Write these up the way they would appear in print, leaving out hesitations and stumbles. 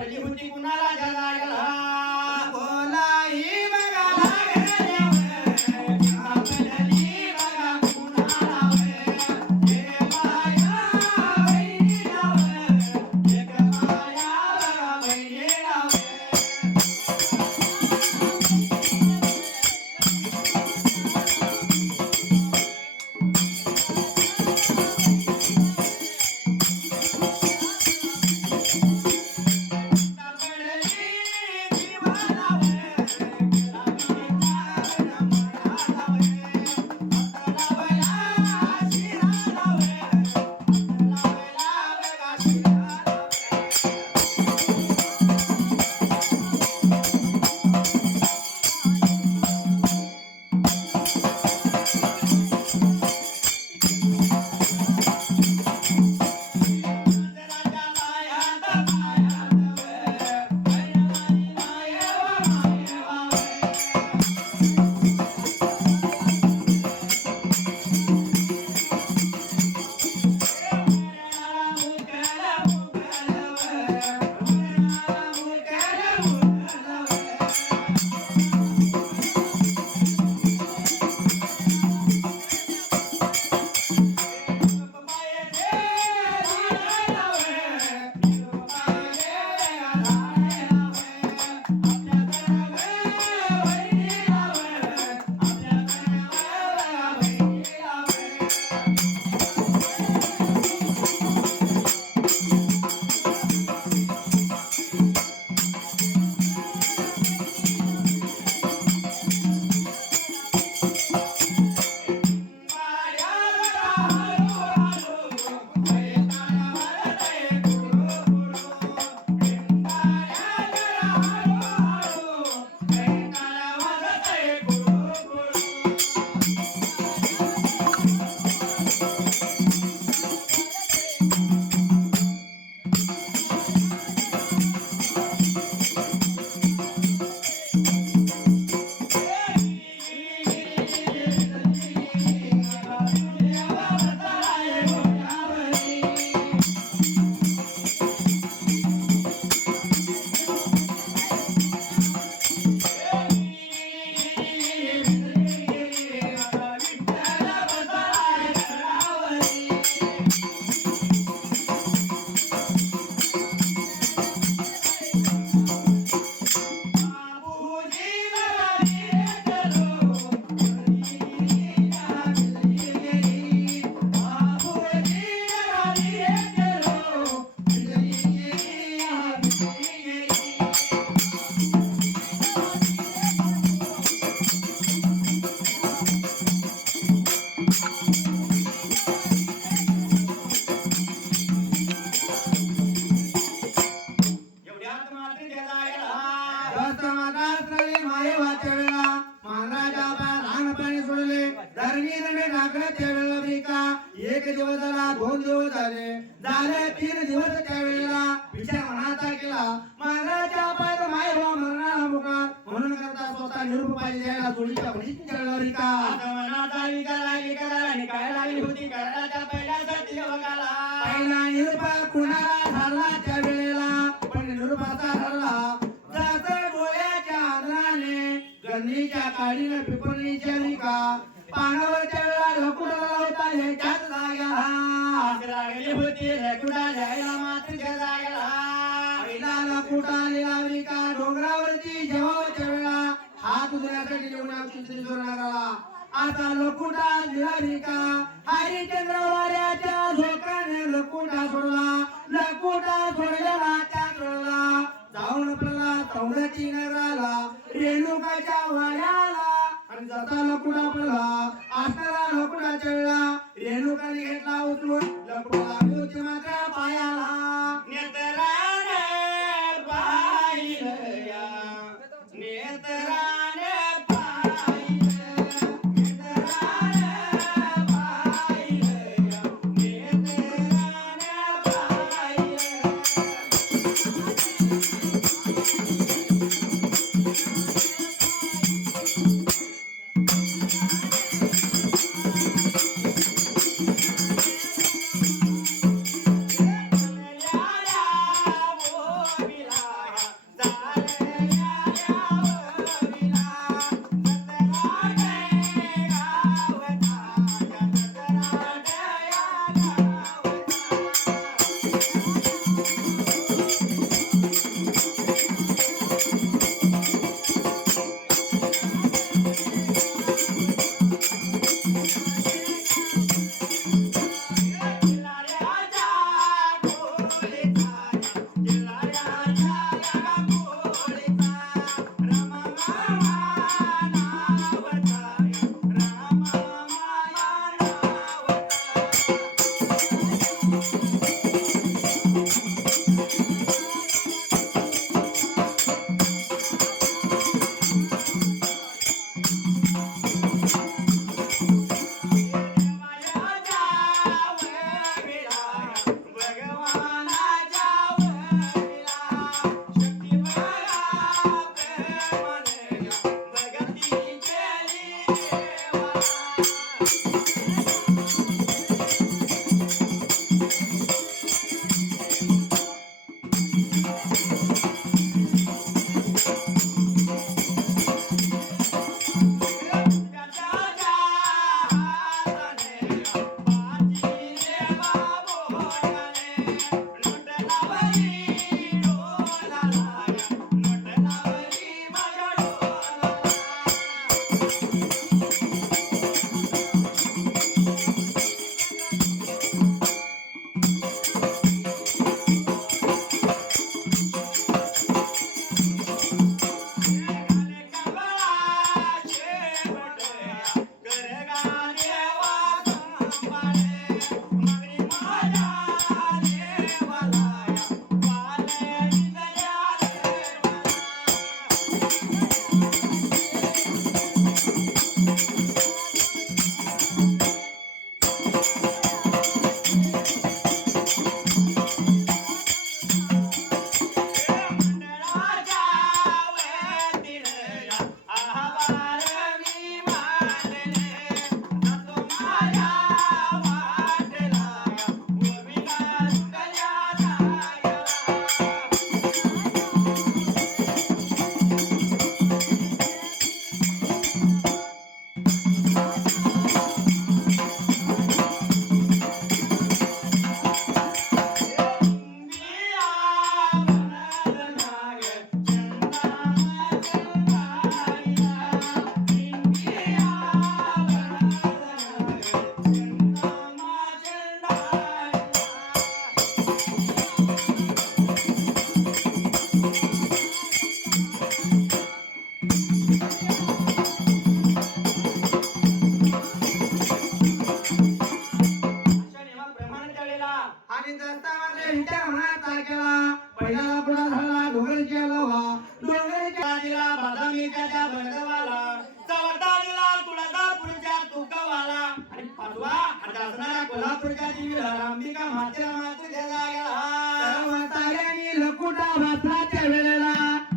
पडली होती कुणाला जगायला बोलाई बघा लागल्यावर पडली बघा कुणाला हे माया बहिणीला एक माया बघा बहिणीला एक दिवस झाला, 2 दिवस झाले 3 दिवस त्यावेळेला विचार मनाचा केला महाराजा पाय माय वा मरणाला मुका म्हणून करता स्वतः निरूप पाहिजे द्यायला जोडीच्या बहिणी जळणारी का मनाचा विचार लागली करायला काय लागली होती करायच्या पहिल्या सत्यवकाला पहिला निरूप कुणाला झाला त्यावेळेला पण निरूपाचा ठरला जात डोळ्याच्या आदराने गणीच्या काळीने पिपरणीच्या विका पानावर त्यावेळेला लकुडाला होता ह्याच्याच जाग्याला लागली होती लकुडा जायला मातीच्या जायला पहिला लकुडा लिलावी का डोंगरावरती जेव्हाच्या वेळा हात धुण्यासाठी जेवणाची जोर लागला आता लकुडा लिलावी का हरिचंद्र वाऱ्याच्या झोकाने लकुडा सोडला लकुडा सोडलेला त्या वेळेला जाऊन पडला तवड्याची नगराला रेणुकाच्या वाड्याला आणि जाता लकुडा पडला असणारा लकुडाच्या वेळा रेणुकाने घेतला उचलून लकुडा लागली होती मात्र पायाला नेत्राने पाहिलं या नेत्राने पाहिलं नेत्राने पाहिलं या नेत्राने पाहिलं डोंगराच्या लावा डोंगराच्या दिला बदामीच्या त्या भडकवाला चवटा दिला तुळजापूरच्या तुकवाला आणि पाचवा असणारा कोल्हापूरच्या देवी अंबिका मातेला मात्र गेला गेला ताऱ्याने लकुटा वाचनाच्या वेळेला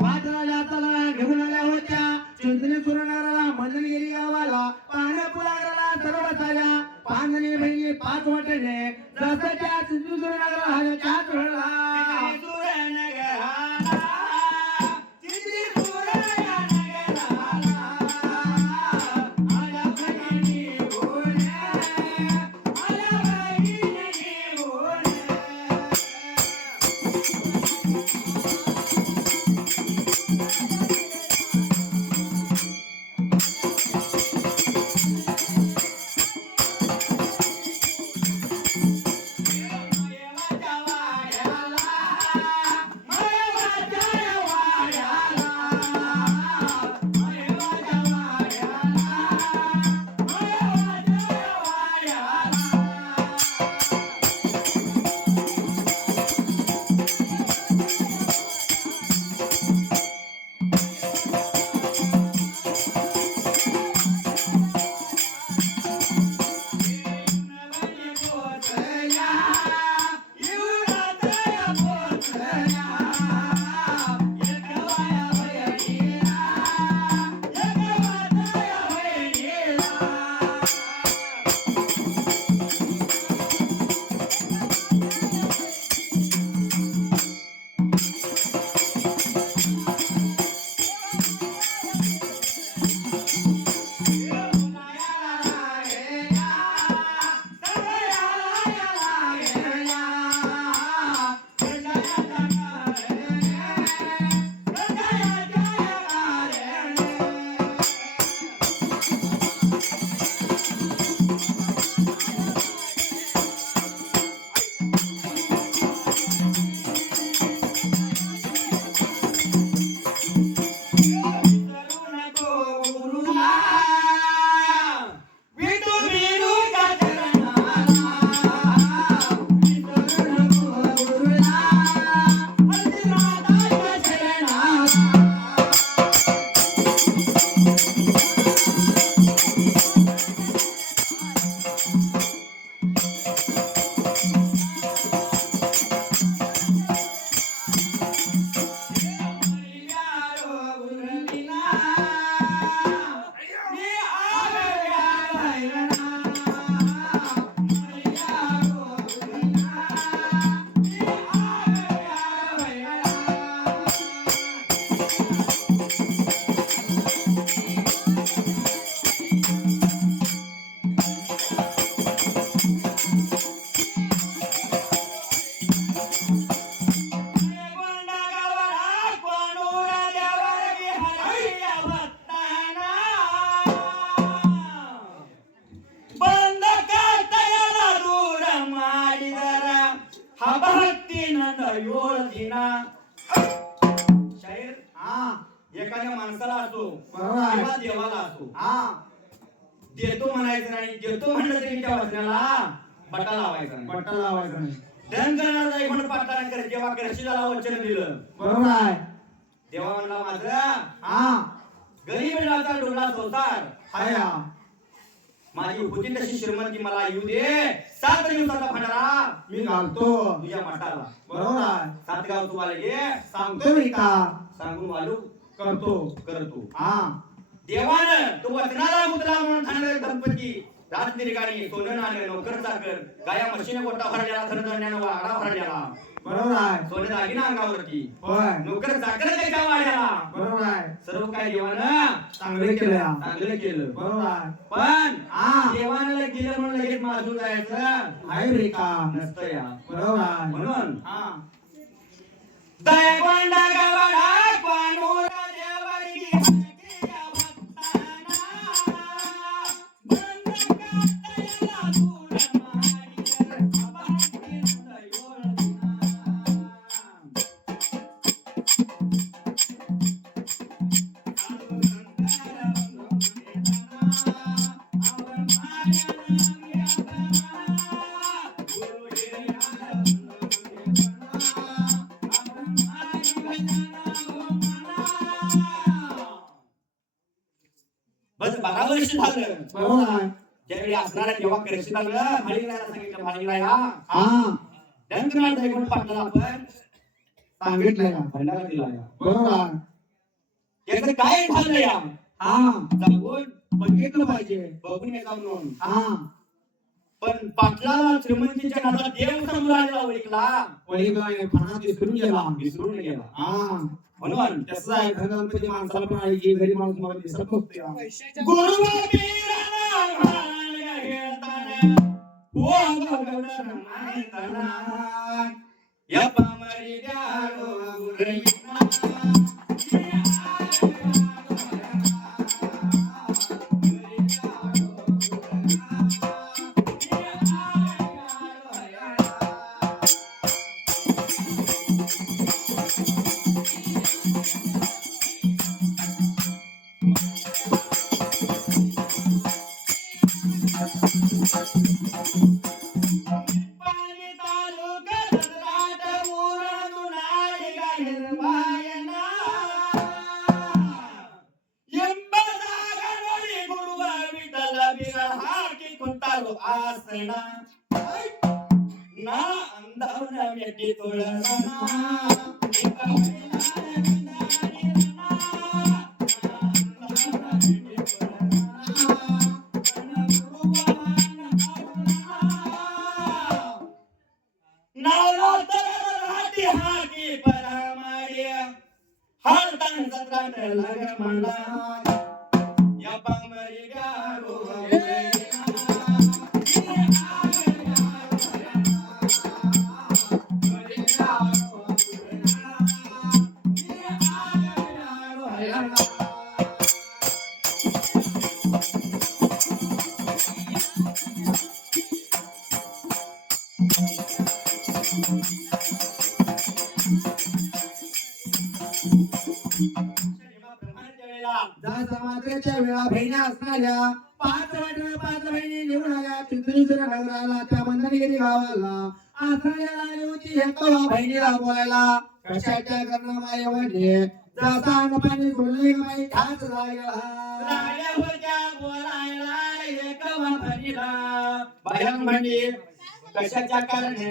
वाचला जाताना घेऊन आल्या होत्या चिंचणी सुरनगराला मंदनगिरी गावाला पानपुराला सर्व साऱ्या पांजणी बहिणी 5 वाटेने जसच्या चिंचणी सुरनगराला आल्या त्याच वेळेला एखाद्या माणसाला असो बरोबर किंवा देवाला असो देतो म्हणायचं नाही देतो म्हणलं तरी त्या वचनाला बटा लावायचा नाही बटन लावायचं नाही धन करणार नाही म्हणून पाठराखण कर जेव्हा करशीला वचन दिलं बरोबर आहे देवा म्हणला माझा गरीब राजा डोळा संसार हाया माझी होती तशी श्रीमंती मला येऊ दे 7 दिवसाचा भंडारा मी घालतो तुझ्या मठाला बरोबर आहे 7 गाव तुम्हाला ये सांगतो मी का सांगून वालू करतो करतो देवानं तो वचनाला मुद्रा म्हणून ठाणलेले दंपती रात्री ठिकाणी सोनं नाणे नोकर चाकर गाया म्हशीने गोटा भरलेला धनधान्यानं वाडा भरलेला बरोबर आहे सोने दागिना अंगावरती होय नोकर चाकर त्याच्या वाड्याला बरोबर आहे सर्व काय देवानं चांगले केलं चांगलं केलं बरोबर आहे पण हा. देवानं दिलं म्हणून लगेच माजून जायचं आहे रे का नसतं या बरोबर आहे म्हणून दयगोंडा गवडा पानूर देवरी हलकिया भक्ताना बंद कातयला दूर माडीर अभागिन दयोळना गुरु 12 वर्ष झालं. बरोबर आहे. ज्यावेळी असणाऱ्या जेव्हा करेक्शन आलं मालिकरायला सांगितलं मालिकराया हा दंतनाथ दैवत पाटला आपण सांगितलंय ना. भंडारा दिला बरोबर आहे. याचं काय झालं या हा जाऊन बघितलं पाहिजे. बघून येता म्हणून. हा पण पाटलाला श्रीमंतीच्या नादात देव समोर आलेला ओळखला वळीला फणा विसरून गेला. विसरून गेला. हा म्हणून तसं आहे. धनगणपती माणसाला पण आहे की घरी माणूस मला दिसत नसते. गुरु पीराना भान घेताना ओ भगवडा रमायताना या पामरी द्यालो गुरविना पाणी तालुका धनराट मोरण नाडी गायरवायना ಎಂಬದಾಗನೊಡಿ ಗುರುವ ವಿಠಲ ಬಿರ ಹಾಕಿ ಕುಂತಾರು ಆಸನ ನಾ ಅಂದವನ ಮೆಟ್ಟಿ ತೊಳನ ಹಾಕಿ ಪರ ಮಾಡಿ ಹಾಡ್ತಾನ ಸತ್ರಾಟ ಲಗ ಮಂಡ ಯಪ್ಪ ಮರಿಗಾರು समाजाच्या वेळा बहिणी असणाऱ्या 5 बहिणी निवडून आल्या. चिंचणीच्या नगराला त्या मंदरगिरी गावाला असणाऱ्या होती एका बहिणीला बोलायला कशाच्या करणं मायामध्ये जसा पाणी सोडले माई खात लागला. राया होत्या बोलायला एक वापरीला बाहेर म्हणजे कशाच्या कारणे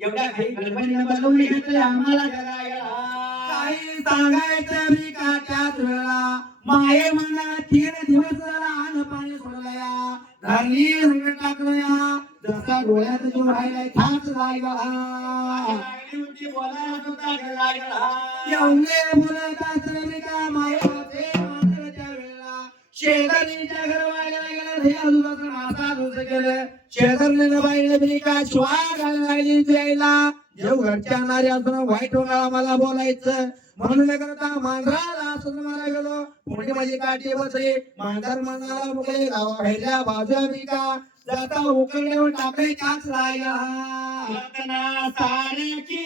एवढ्या काही गडबडीने बनवून घेतले आम्हाला जगायला. काही सांगायचं मी का त्याच वेळा माये म्हणा 3 दिवस झाला अन्न पाणी सोडलया धरणी संकट टाकलया जसा डोळ्यात जो राहिलाय खात लागला. लागली होती बोलायला सुद्धा जगायला. एवढे बोलत असले का माये मात्रच्या वेळेला शेजारीच्या घरवाल्याला गेला हे आजूबाजूला मासा धुस केलं. शेजारीने बाईने बी का शिवाय घालायला लागली द्यायला. जेव घरच्या नारी असून वाईट होणार मला बोलायचं म्हणून करता मांजराला असं मला गेलो पुढे माझी काठी बसली. मांजर म्हणाला मुकले गावा बाहेरच्या बाजूला मी का जाता उकळल्यावर टाकले काच राहिला. रत्ना सारखी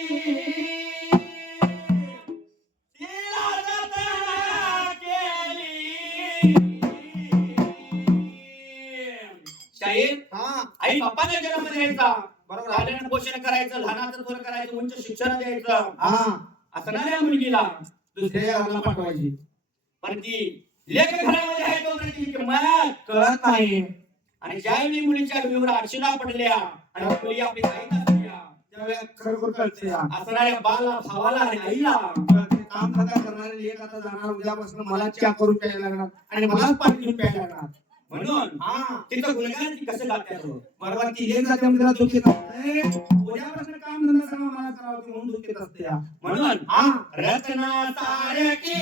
तिला रत्ना केली. शाहीर आई बाप्पाच्या जन्मामध्ये यायचा बरोबर आल्यानं पोषण करायचं लहानाचं थोडं करायचं उंच शिक्षण द्यायचं. असणाऱ्या मुलगीला दुसऱ्या घराला पाठवायची पण ती लेख घरामध्ये आहे तो त्याची किंमत कळत नाही. आणि ज्यावेळी मुलीच्या डोळ्यावर आरशीला पडल्या आणि मुली आपली आई नसल्या त्यावेळेला खरोखर कळते असणाऱ्या बाला भावाला आणि आईला काम धंदा करणारे लेख आता जाणार उद्यापासून मला चहा करून प्यायला लागणार आणि मलाच पाणी घेऊन प्यायला लागणार. म्हणून तिथं गुणगान ती कसं गाते बरोबर ती लेख जाते म्हणजे तिला दुःखीत असते. उद्यापासून काम धंदा सगळं मला करावं म्हणून दुःखीत असते. म्हणून रत्ना तारकी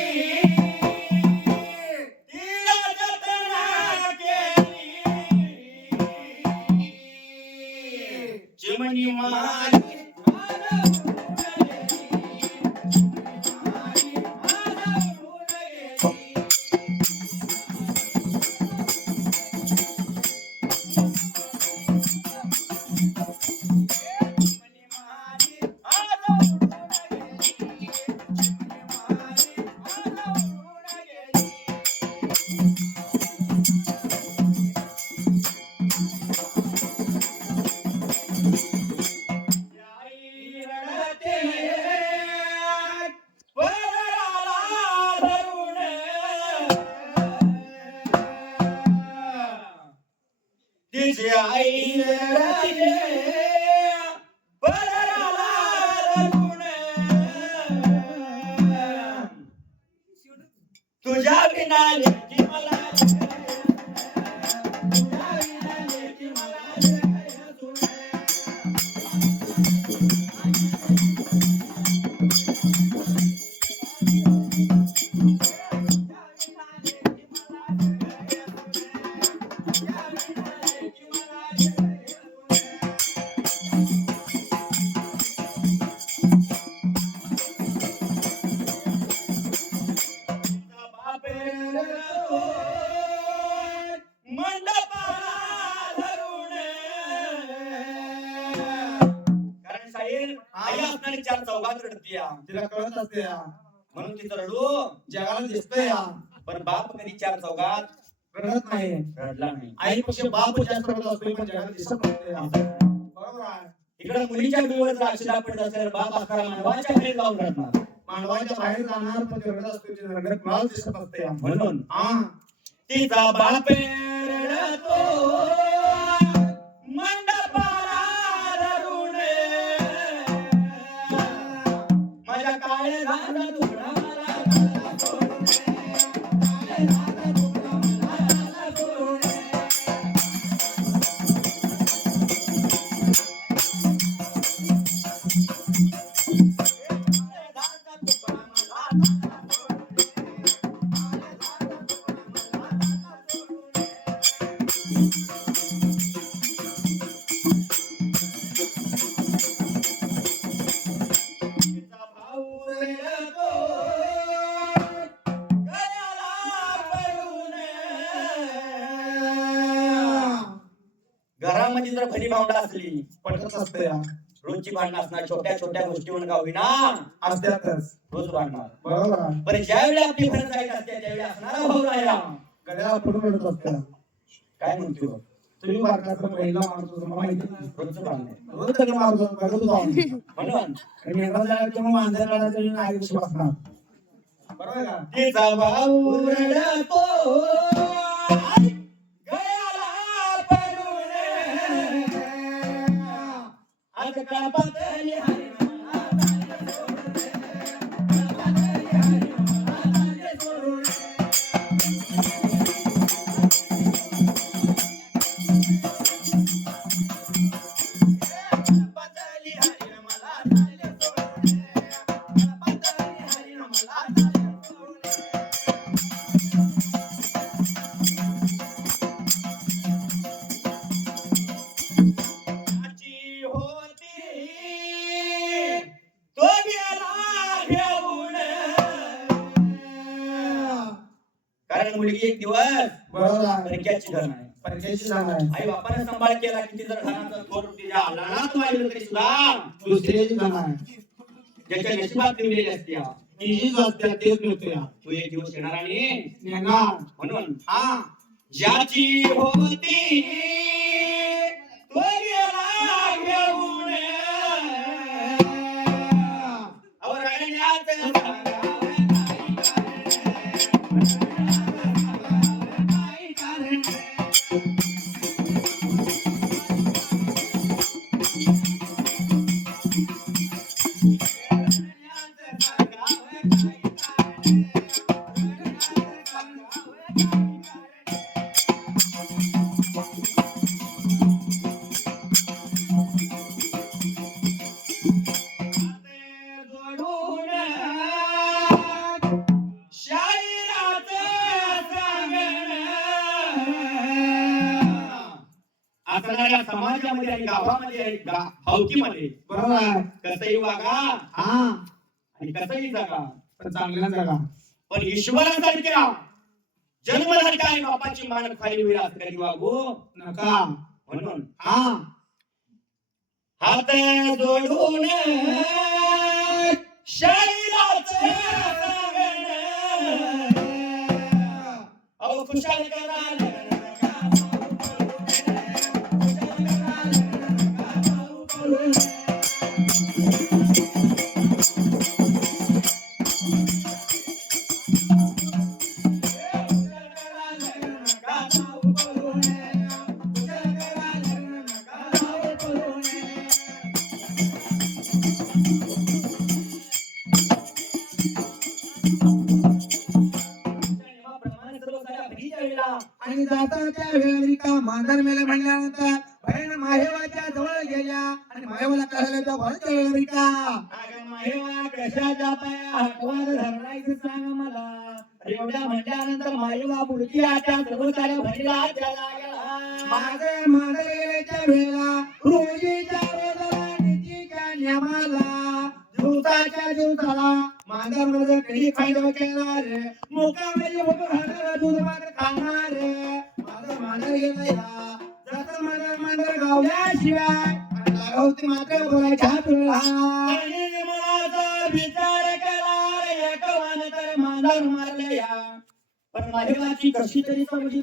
तिला रत्ना केली. चिमणी माझी काही रडले पदराला धरून तुझ्या विना लेकी मला तुझ्या विना लेकी मला कारण साहेब आई असणारी चार चौघात रडतीय तिला कळत असते या. म्हणून तिचं रडू जगाला दिसतंय या. पण बाप कधी चार चौघात रडत नाही. रडला नाही. आईपेक्षा बाप जास्त रडत असतो पण जगाला दिसत नसते या. बरोबर आहे. इकडे मुलीच्या बिळवर जर अक्षदा पडत असल्यावर बाप असणारा मानवाच्या खाली जाऊन रडणार. मानवाच्या बाहेर जाणार पण ते रडत असतो ते रडत कुणाला दिसत नसते या. म्हणून हा तिचा बाप रडतो मंडपाला धरून माझ्या काळजाचा तुकडा मला घाला सोडून काळजाचा तुकडा मला घाला सोडून काळजाचा तुकडा मला घरामध्ये जर भरी भावना असली पटत असते या. रोजची भांडणं असणार छोट्या छोट्या गोष्टीवर का होईना असत्यातच. रोज भांडणार बरोबर आहे. पण ज्यावेळी आपली फरज जायची असते त्यावेळी असणारा भाऊ राहिला गड्याला पडून रडत असते. काय म्हणतो तुम्ही बारकाचा पहिला मारतो तुम्हाला माहिती आहे. रोजचं भांडण रोज कधी मारतो बघतो जाऊन. म्हणून आणि मेंढरा जायला किंवा मांजर काढायचं आणि आई दिवशी बसणार. बरोबर आहे का? तिचा भाऊ रडतो गळ्याला पडून आज कळपातली हरी कारण मुलगी एक दिवस बरोबर आहे. परक्याची धन आहे. परक्याची जाण आहे. आई बापाने सांभाळ केला किती जर धनाचा थोर तिच्या लहानात वाढलं तरी सुद्धा दुसऱ्याची जाण आहे. ज्याच्या नशिबात लिहिलेली असते ती जी असते तेच मिळतो या. तो एक दिवस येणार आणि येणार. म्हणून हा ज्याची होती तो गेला घेऊन अहो रडण्यात असणाऱ्या समाजामध्ये आणि गावामध्ये आणि हौकीमध्ये बरोबर आहे. कसंही वागा हा आणि कसंही जगा पण चांगल्या जागा. पण ईश्वरासारख्या जन्मधारक्या आई बापाची मान खाली होईल असं कधी वागू नका. म्हणून हा हात जोडून शरीराचं सांगण अहो खुशाल करा नियमाप्रमाणे सर्व साऱ्या भगीच्या वेळेला आणि जाता त्या वेळी का मांजर मेले म्हणल्यानंतर बहीण माहेवाच्या जवळ गेल्या आणि माहेवाला कळालं त्या भरच्या वेळी का अगं माहेवा कशाच्या पाया हातवाद धरणायचं सांग मला. एवढ्या म्हटल्यानंतर माहेवा पुढची आच्या सर्व साऱ्या भगीला आज्याला गेला. माझे मांजर गेल्याच्या वेळेला रोजीच्या रोजाला नीतीच्या नियमाला दिवसाच्या दिवसाला मांजर माझं कधी फायदा केला रे मोका म्हणजे मोठं खाणार दूध मात्र खाणार रे माझं मांजर गेला जसं माझं मांजर गावल्याशिवाय आणि लागावती मात्र बोलायच्या तुला आणि मनाचा विचार केला रे एकवान तर मांजर मारले या. पण माहेवाची कशी तरी समजी